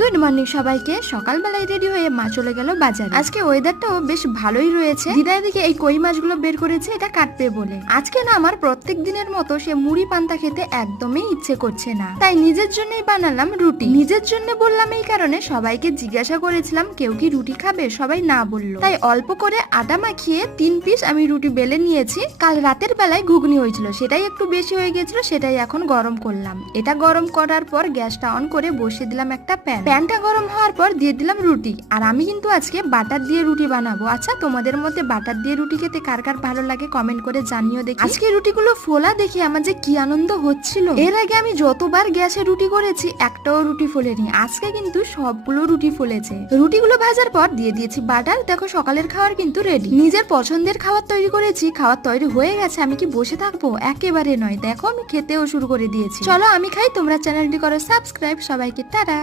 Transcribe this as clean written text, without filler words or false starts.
Good morning সবাইকে। সকালবেলায় ready হয়ে মা চলে গেল বাজারে। আজকে ওয়েদারটাও বেশ ভালোই রয়েছে। দিদা এদিকে এই কই মাছগুলো বের করেছে এটা কাটবে বলে। আজকে না আমার প্রত্যেক দিনের মতো সে মুড়ি পান্তা খেতে একদমই ইচ্ছে করছে না, তাই নিজের জন্যই বানালাম রুটি। নিজের জন্য বললাম এই কারণে, সবাইকে জিজ্ঞাসা করেছিলাম কেউ কি রুটি খাবে, সবাই না বললো, তাই অল্প করে আটা মাখিয়ে 3 পিস আমি রুটি বেলে নিয়েছি। কাল রাতের বেলায় ঘুগনি হয়েছিল, সেটাই একটু বেশি হয়ে গেছিল, সেটাই এখন গরম করলাম। এটা গরম করার পর গ্যাসটা অন করে বসিয়ে দিলাম একটা প্যানটা গরম হওয়ার পর দিয়ে দিলাম রুটি। আর আমি কিন্তু আজকে বাটার দিয়ে রুটি বানাবো। আচ্ছা, তোমাদের মধ্যে বাটার দিয়ে রুটি খেতে কার কার ভালো লাগে কমেন্ট করে জানিও দেখি। আজকে রুটিগুলো ফোলা দেখে আমার যে কি আনন্দ হচ্ছিল। এর আগে আমি যতবার গ্যাসে রুটি করেছি একটাও রুটি ফোলেনি, আজকে কিন্তু সবগুলো রুটি ফুলেছে। রুটিগুলো ভাজার পর দিয়ে দিয়েছি বাটার। দেখো সকালের খাবার কিন্তু রেডি। নিজের পছন্দের খাবার তৈরি করেছি, খাবার তৈরি হয়ে গেছে, আমি কি বসে থাকবো? একেবারে নয়। দেখো আমি খেতেও শুরু করে দিয়েছি। চলো আমি খাই, তোমরা চ্যানেলটি করো সাবস্ক্রাইব। সবাইকে টাটা।